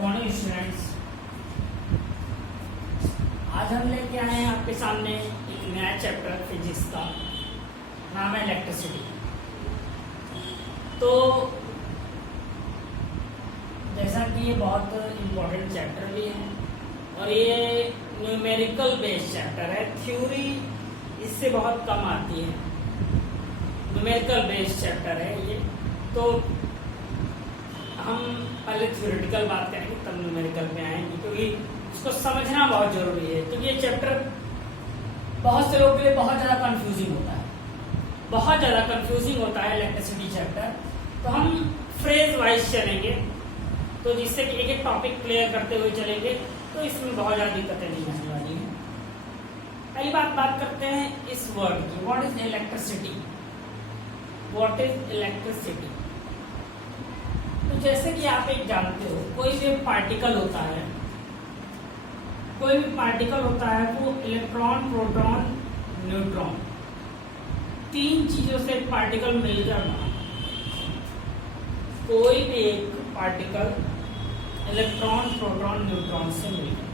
Good morning students. आज हम लेके आए हैं आपके सामने एक नया चैप्टर फिजिक्स का, नाम है इलेक्ट्रिसिटी। तो जैसा कि ये बहुत इम्पोर्टेंट चैप्टर भी है और ये न्यूमेरिकल बेस्ड चैप्टर है, थ्योरी इससे बहुत कम आती है। न्यूमेरिकल बेस्ड चैप्टर है ये, तो हम पहले थ्योरेटिकल बात करेंगे तब न्यूमेरिकल पे आएंगे, क्योंकि इसको समझना बहुत जरूरी है। क्योंकि ये चैप्टर बहुत से लोगों के लिए बहुत ज्यादा कंफ्यूजिंग होता है, बहुत ज्यादा कंफ्यूजिंग होता है इलेक्ट्रिसिटी चैप्टर। तो हम फ्रेज वाइज चलेंगे, तो जिससे कि एक एक टॉपिक क्लियर करते हुए चलेंगे, तो इसमें बहुत ज्यादा दिक्कतें नहीं आने वाली हैं। पहली बात करते हैं इस वर्ड की, what is electricity. What is electricity? तो जैसे कि आप एक जानते हो, कोई भी पार्टिकल होता है, कोई भी पार्टिकल होता है, वो इलेक्ट्रॉन, प्रोटॉन, न्यूट्रॉन, तीन चीजों से एक पार्टिकल मिलकर बना। कोई भी एक पार्टिकल इलेक्ट्रॉन, प्रोटॉन, न्यूट्रॉन से मिलकर,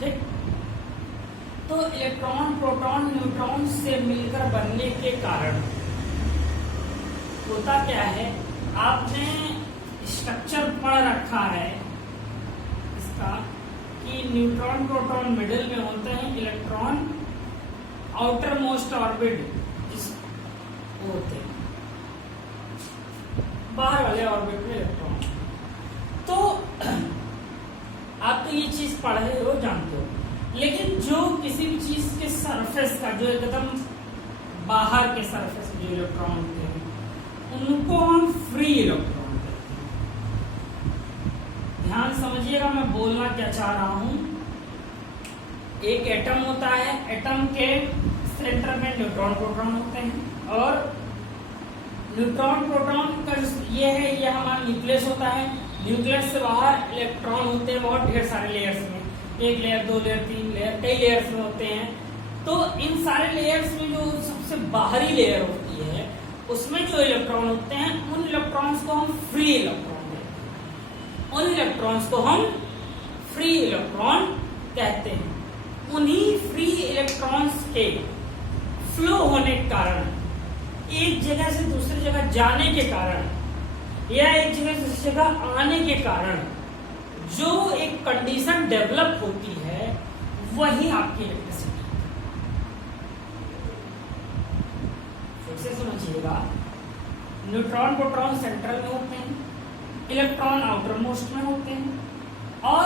ठीक। तो इलेक्ट्रॉन, प्रोटॉन, न्यूट्रॉन से मिलकर बनने के कारण होता क्या है, आपने स्ट्रक्चर पढ़ रखा है इसका कि न्यूट्रॉन, प्रोटॉन मिडिल में होते हैं, इलेक्ट्रॉन आउटर मोस्ट ऑर्बिट जिस होते हैं, बाहर वाले ऑर्बिट में इलेक्ट्रॉन। तो आप तो ये चीज पढ़े हो, जानते हो, लेकिन जो किसी भी चीज के सरफेस का, जो एकदम बाहर के सरफेस जो इलेक्ट्रॉन होते हैं, उनको हम फ्री इलेक्ट्रॉन कहते हैं। ध्यान समझिएगा मैं बोलना क्या चाह रहा हूं। एक एटम होता है, एटम के सेंटर में न्यूट्रॉन, प्रोटॉन होते हैं, और न्यूट्रॉन, प्रोटॉन का ये है, ये हमारा न्यूक्लियस होता है। न्यूक्लियस से बाहर इलेक्ट्रॉन होते हैं बहुत ढेर सारे लेयर्स में, एक लेयर, दो लेयर, तीन लेयर, कई लेयर्स में होते हैं। तो इन सारे लेयर्स में जो सबसे बाहरी लेयर होती है, उसमें जो इलेक्ट्रॉन होते हैं, उन इलेक्ट्रॉन्स को हम फ्री इलेक्ट्रॉन कहते हैं। उन इलेक्ट्रॉन्स को हम फ्री इलेक्ट्रॉन कहते हैं। उन्हीं फ्री इलेक्ट्रॉन्स के फ्लो होने के कारण, एक जगह से दूसरी जगह जाने के कारण, या एक जगह से दूसरी जगह आने के कारण जो एक कंडीशन डेवलप होती है, वही आपकी इलेक्ट्रिसिटी। से समझिएगा, न्यूट्रॉन, प्रोटॉन सेंट्रल में होते हैं, इलेक्ट्रॉन आउटर मोस्ट में होते हैं, और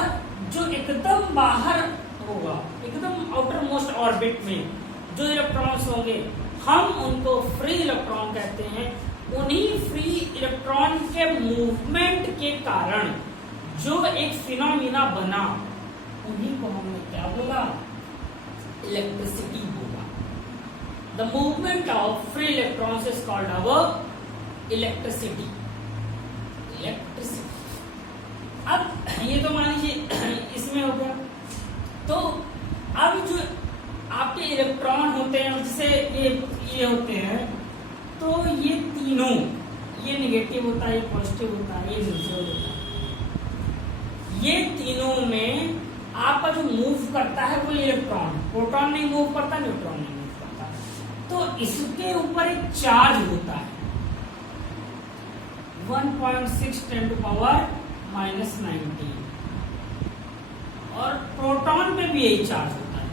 जो एकदम बाहर होगा, एकदम आउटर मोस्ट ऑर्बिट में जो इलेक्ट्रॉन्स होंगे, हम उनको फ्री इलेक्ट्रॉन कहते हैं। उन्हीं फ्री इलेक्ट्रॉन के मूवमेंट के कारण जो एक फिनोमिना बना, उन्हीं को हमने क्या बोला, इलेक्ट्रिसिटी बोला। The movement of free electrons is called our electricity. Electricity. अब ये तो मान लीजिए इसमें हो गया। तो अब जो आपके इलेक्ट्रॉन होते हैं, जैसे ये होते हैं, तो ये तीनों, ये निगेटिव होता है, ये पॉजिटिव होता है, ये न्यूट्रल होता है। ये तीनों में आपका जो मूव करता है वो इलेक्ट्रॉन, प्रोटॉन नहीं मूव करता, न्यूट्रॉन नहीं। तो इसके ऊपर एक चार्ज होता है 1.6 × 10⁻⁹, और प्रोटॉन पे भी यही चार्ज होता है।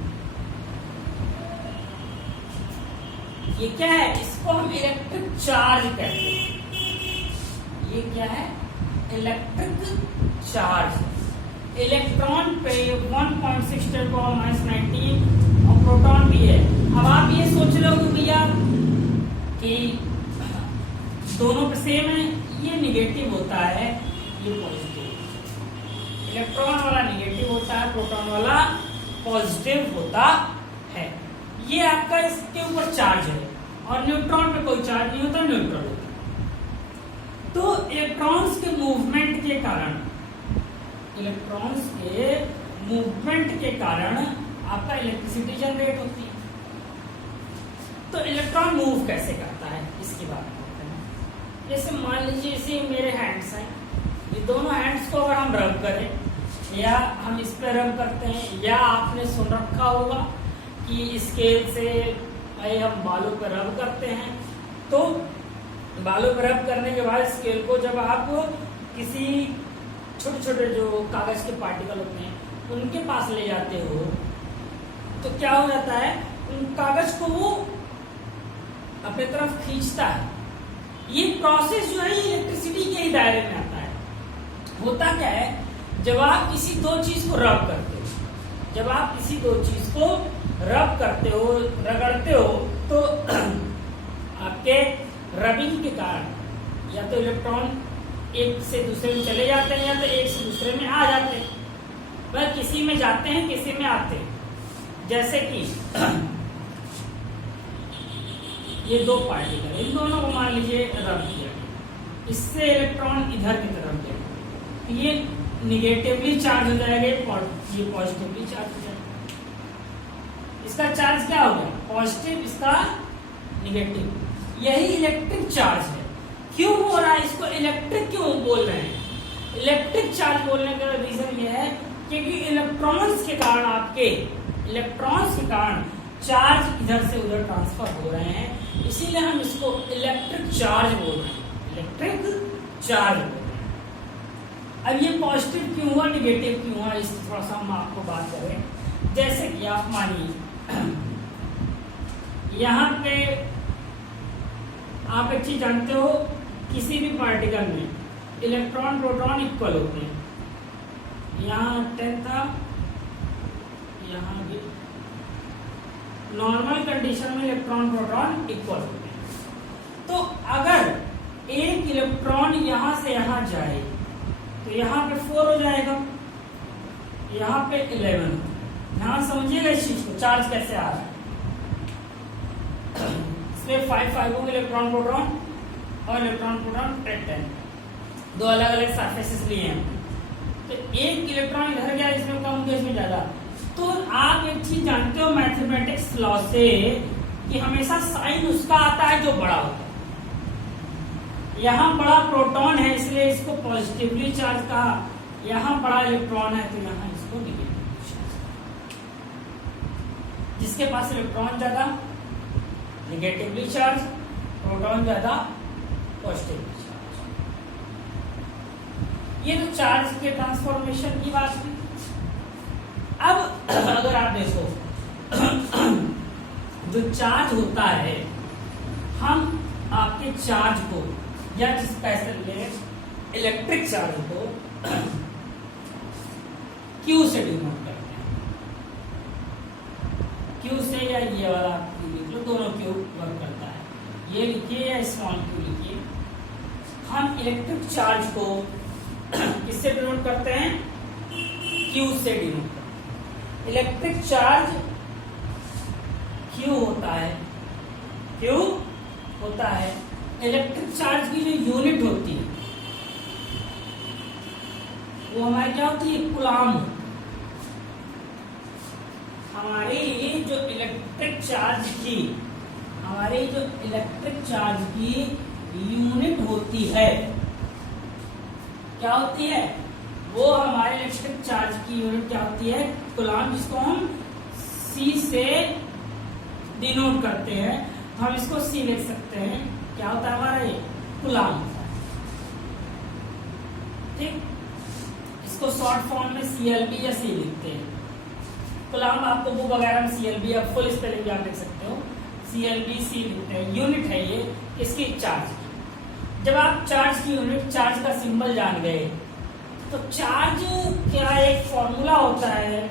ये क्या है, इसको हम इलेक्ट्रिक चार्ज कहते हैं। ये क्या है, इलेक्ट्रिक चार्ज। इलेक्ट्रॉन पे 1.6 × 10⁻⁹ और प्रोटॉन भी है। अब आप ये सोच रहे हो भैया कि दोनों पे सेम है, ये निगेटिव होता है, ये पॉजिटिव। इलेक्ट्रॉन वाला निगेटिव होता है, प्रोटॉन वाला पॉजिटिव होता है। ये आपका इसके ऊपर चार्ज है, और न्यूट्रॉन पे कोई चार्ज नहीं होता, न्यूट्रल होता है। तो इलेक्ट्रॉन्स के मूवमेंट के कारण, इलेक्ट्रॉन्स के मूवमेंट के कारण आपका इलेक्ट्रिसिटी जनरेट होती है। तो इलेक्ट्रॉन मूव कैसे करता है, इसकी बात करते हैं। जैसे मान लीजिए इसे मेरे हैंड्स हैं, ये दोनों हैंड्स को अगर हम रब करें या हम इस पे रब करते हैं, या आपने सुन रखा होगा कि स्केल से भाई हम बालों पे रब करते हैं, तो बालों पे रब करने के बाद स्केल को जब आप किसी छोटे छोटे जो कागज के पार्टिकल होते हैं उनके पास ले जाते हो तो क्या हो जाता है, उन कागज को वो अपने तरफ खींचता है। ये प्रोसेस जो है इलेक्ट्रिसिटी के ही दायरे में आता है। होता क्या है, जब आप किसी दो चीज को रब करते हो, जब आप किसी दो चीज को रब करते हो, रगड़ते हो, तो आपके रबिंग के कारण या तो इलेक्ट्रॉन एक से दूसरे में चले जाते हैं या तो एक से दूसरे में आ जाते हैं। वह किसी में जाते हैं, किसी में आते हैं। जैसे कि ये दो पार्टिकल, इन दोनों को मान लीजिए रब किया, इससे इलेक्ट्रॉन इधर की तरफ जाएगा, ये निगेटिवली चार्ज हो जाएगा, ये पॉजिटिवली चार्ज हो जाएगा। इसका चार्ज क्या हो गया, पॉजिटिव, इसका निगेटिव। यही इलेक्ट्रिक चार्ज है। क्यों हो रहा है, इसको इलेक्ट्रिक क्यों बोल रहे हैं? इलेक्ट्रिक चार्ज बोलने का रीजन ये है क्योंकि इलेक्ट्रॉन्स के कारण, आपके इलेक्ट्रॉन्स के कारण चार्ज इधर से उधर ट्रांसफर हो रहे हैं, इसीलिए हम इसको इलेक्ट्रिक चार्ज बोल रहे हैं, इलेक्ट्रिक चार्ज बोल रहे हैं। अब ये पॉजिटिव क्यों हुआ, निगेटिव क्यों हुआ, इस थोड़ा सा हम आपको बात करें। जैसे कि आप मानिए यहाँ पे आप एक चीज जानते हो, किसी भी पार्टिकल में इलेक्ट्रॉन प्रोटॉन इक्वल होते हैं। यहाँ 10 था, यहाँ भी नॉर्मल कंडीशन में इलेक्ट्रॉन प्रोटॉन इक्वल होते हैं। तो अगर एक इलेक्ट्रॉन यहां से यहां जाए तो यहाँ पे 4 हो जाएगा, यहाँ पे 11। यहाँ समझिएगा इस चीज को, चार्ज कैसे आ रहा है। इसमें 5 होंगे इलेक्ट्रॉन प्रोटॉन और इलेक्ट्रॉन प्रोटॉन 10, दो अलग अलग सरफेसेस लिए हैं। तो एक इलेक्ट्रॉन इधर गया, इसमें कम गया, इसमें ज्यादा। तो आप एक चीज जानते हो मैथमेटिक्स लॉ से कि हमेशा साइन उसका आता है जो बड़ा होता है। यहाँ बड़ा प्रोटॉन है इसलिए इसको पॉजिटिवली चार्ज कहा, यहाँ बड़ा इलेक्ट्रॉन है तो यहाँ इसको निगेटिवली चार्ज। जिसके पास इलेक्ट्रॉन ज्यादा निगेटिवली चार्ज, प्रोटॉन ज्यादा पॉजिटिवली चार्ज। ये तो चार्ज के ट्रांसफॉर्मेशन की बात हुई। अब अगर आप देखो जो चार्ज होता है, हम आपके चार्ज को या जिस पैसे इलेक्ट्रिक चार्ज को Q से डिनोट करते हैं। Q से, या ये वाला आप लिख लो, दोनों Q वर्क करता है। ये लिखिए या स्मॉल q लिखिए। हम इलेक्ट्रिक चार्ज को किससे डिनोट करते हैं, Q से डिनोट करते हैं। इलेक्ट्रिक चार्ज Q होता है, Q होता है इलेक्ट्रिक चार्ज की जो यूनिट होती है वो हमारी क्या होती है, कूलाम। हमारी जो इलेक्ट्रिक चार्ज की, हमारी जो इलेक्ट्रिक चार्ज की यूनिट होती है, क्या होती है, वो हमारे इलेक्ट्रिक चार्ज की यूनिट क्या होती है, कूलाम, जिसको हम C से डिनोट करते हैं। तो हम इसको C लिख सकते हैं, क्या होता है हमारा ये, कूलाम होता है। ठीक, इसको शॉर्ट फॉर्म में CLB या C लिखते हैं। कूलाम आपको बुक वगैरह में CLB या फुल स्पेलिंग आप लिख सकते हो, CLB C लिखते हैं। यूनिट है ये इसकी चार्ज की। जब आप चार्ज की यूनिट, चार्ज का सिंबल जान गए तो चार्ज क्या एक फॉर्मूला होता है,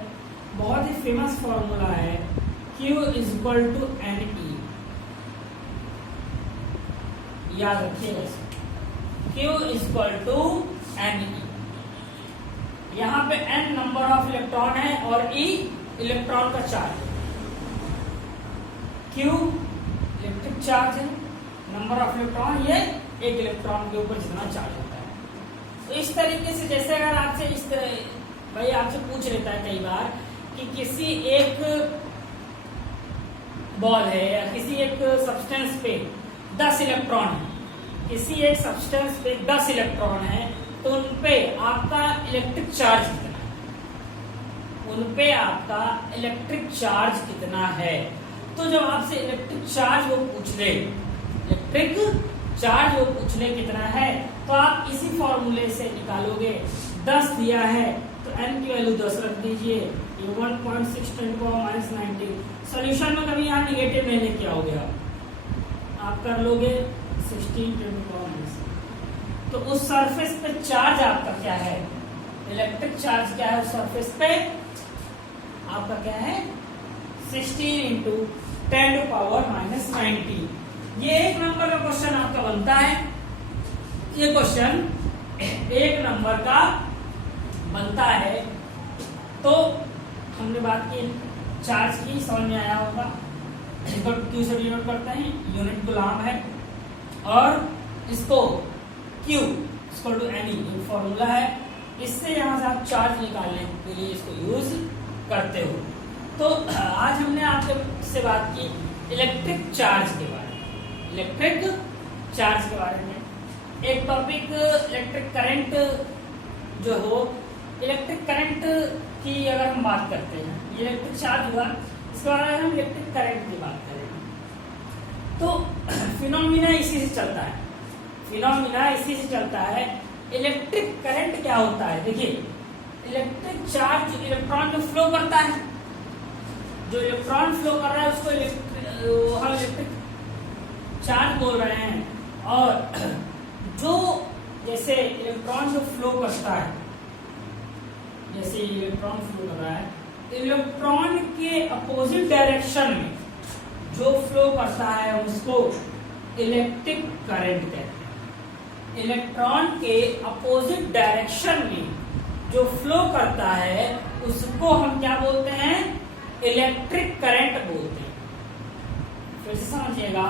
बहुत ही फेमस फॉर्मूला है, Q is equal to NE। याद रखिएगा, Q is equal to NE। यहाँ पे N नंबर ऑफ इलेक्ट्रॉन है और E इलेक्ट्रॉन का चार्ज है। Q इलेक्ट्रिक चार्ज है, नंबर ऑफ इलेक्ट्रॉन ये एक इलेक्ट्रॉन के ऊपर जितना चार्ज होता है। तो इस तरीके से, जैसे अगर आपसे इस तरह भाई आपसे पूछ लेता है कई बार कि किसी एक बॉल है या किसी एक सब्सटेंस पे 10 इलेक्ट्रॉन है, किसी एक सब्सटेंस पे 10 इलेक्ट्रॉन है, तो उनपे आपका इलेक्ट्रिक चार्ज कितना है, उनपे आपका इलेक्ट्रिक चार्ज कितना है। तो जब आपसे इलेक्ट्रिक चार्ज वो पूछ ले, इलेक्ट्रिक चार्ज वो पूछ ले कितना है, तो आप इसी फॉर्मूले से निकालोगे। 10 दिया है तो n की वैल्यू 10 रख दीजिए, ये 1.6 × 10⁻⁹। सॉल्यूशन में कभी यहाँ निगेटिव नहीं लेके आओगे, आप कर लोगे 16 × 10⁻⁹। तो उस सरफेस पे चार्ज आपका क्या है, इलेक्ट्रिक चार्ज क्या है उस सरफेस पे आपका क्या है, 16 × 10⁻⁹। ये 1 नंबर का क्वेश्चन आपका बनता है, ये क्वेश्चन 1 नंबर का बनता है। तो हमने बात की चार्ज की, समझ में आया होगा। इसको Q से डिनोट करते हैं, यूनिट गुलाम है, और इसको Q = NE एक फॉर्मूला है, इससे यहाँ से आप चार्ज निकालने के लिए इसको यूज करते हो। तो आज हमने आपसे बात की इलेक्ट्रिक चार्ज के बारे में, इलेक्ट्रिक चार्ज के बारे में। एक टॉपिक इलेक्ट्रिक करंट जो हो, इलेक्ट्रिक करंट की अगर हम बात करते हैं, ये इलेक्ट्रिक चार्ज हुआ, इसके बारे में हम इलेक्ट्रिक करंट की बात करेंगे। तो फिनोमिना इसी से चलता है, फिनोमिना इसी से चलता है। इलेक्ट्रिक करंट क्या होता है, देखिए इलेक्ट्रिक चार्ज इलेक्ट्रॉन जो फ्लो करता है, जो इलेक्ट्रॉन फ्लो कर रहा है उसको हम इलेक्ट्रिक चार्ज बोल रहे हैं। और जो जैसे इलेक्ट्रॉन जो फ्लो करता है, जैसे इलेक्ट्रॉन फ्लो कर रहा है, इलेक्ट्रॉन के अपोजिट डायरेक्शन में जो फ्लो करता है उसको इलेक्ट्रिक करंट कहते हैं। इलेक्ट्रॉन के अपोजिट डायरेक्शन में जो फ्लो करता है उसको हम क्या बोलते हैं, इलेक्ट्रिक करंट बोलते हैं। फिर से समझिएगा,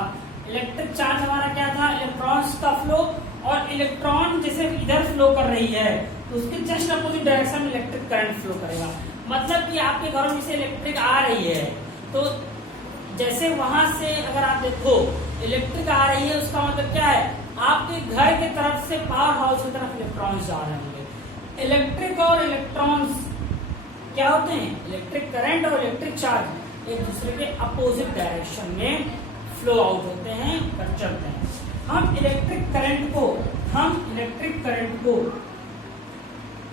इलेक्ट्रिक चार्ज हमारा क्या था, इलेक्ट्रॉन्स का फ्लो, और इलेक्ट्रॉन जैसे इधर फ्लो कर रही है तो उसके जस्ट अपोजिट डायरेक्शन में इलेक्ट्रिक करंट फ्लो करेगा। मतलब कि आपके घरों में से इलेक्ट्रिक आ रही है, तो जैसे वहां से अगर आप देखो इलेक्ट्रिक आ रही है, उसका मतलब क्या है, आपके घर के तरफ से पावर हाउस की तरफ इलेक्ट्रॉन्स जा रहे होंगे। इलेक्ट्रिक और इलेक्ट्रॉन्स क्या होते हैं, इलेक्ट्रिक करंट और इलेक्ट्रिक चार्ज एक दूसरे के अपोजिट डायरेक्शन में फ्लो आउट होते हैं, कर चलते हैं। हम इलेक्ट्रिक करंट को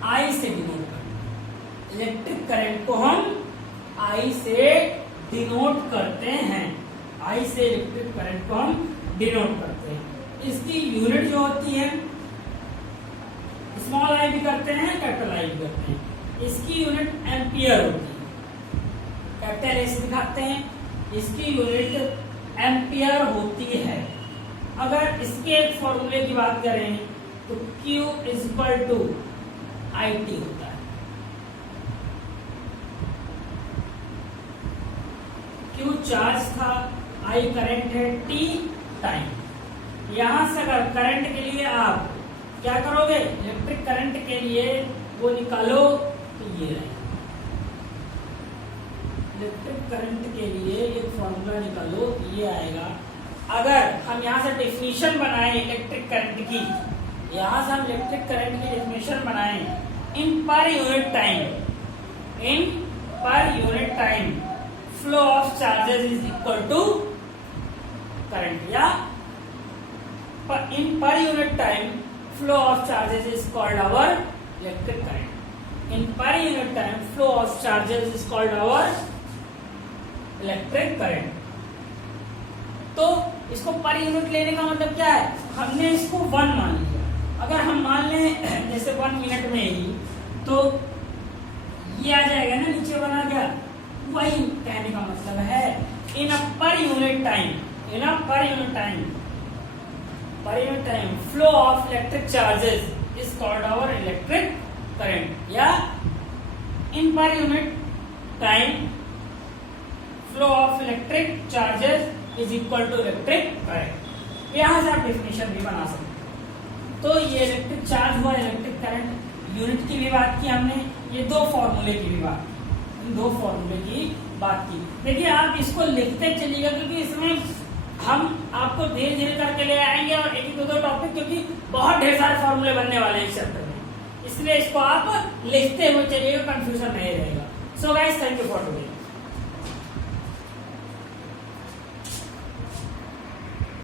I से डिनोट करते हैं, इलेक्ट्रिक करंट को हम I से डिनोट करते हैं, I से इलेक्ट्रिक करंट को हम डिनोट करते हैं। इसकी यूनिट जो होती है, स्मॉल I भी करते हैं, कैपिटल I भी करते हैं। इसकी यूनिट एम्पियर होती है, कैपिटल S दिखाते हैं, इसकी यूनिट एम्पियर होती है। अगर इसके एक फॉर्मूले की बात करें तो Q = IT होता है। Q चार्ज था, I करंट है, T टाइम। यहां से अगर करंट के लिए आप क्या करोगे, इलेक्ट्रिक करंट के लिए वो निकालो तो ये रहेगा। इलेक्ट्रिक करंट के लिए एक फॉर्मूला निकालो, ये आएगा। अगर हम यहाँ से डेफिनेशन बनाएं इलेक्ट्रिक करंट की, यहाँ से हम इलेक्ट्रिक करंट की डेफिनेशन बनाएं, in per unit time flow of charges is equal to current, या in per unit time flow of charges is called our electric current. In per unit time flow of charges is called our electric current. तो इसको per unit लेने का मतलब क्या है, हमने इसको 1 मान लिया। अगर हम मान लें जैसे 1 मिनट में ही, तो ये आ जाएगा ना, नीचे बना गया। वही कहने का मतलब है, in uh per unit time flow of electric charges is called our electric current, या in per unit time flow of electric charges is equal to electric current. यहां से आप डेफिनेशन भी बना सकते हैं। तो ये इलेक्ट्रिक चार्ज हुआ, इलेक्ट्रिक करंट यूनिट की भी बात की हमने, ये 2 फॉर्मूले की भी बात की, 2 फॉर्मूले की बात की। देखिए आप इसको लिखते चलिएगा, क्योंकि इसमें हम आपको धीरे धीरे करके ले आएंगे और एक दो टॉपिक, क्योंकि बहुत ढेर सारे फॉर्मूले बनने वाले हैं इस चैप्टर में, इसलिए इसको आप लिखते हुए चलिएगा, कंफ्यूजन नहीं रहेगा। So guys, thank you for today.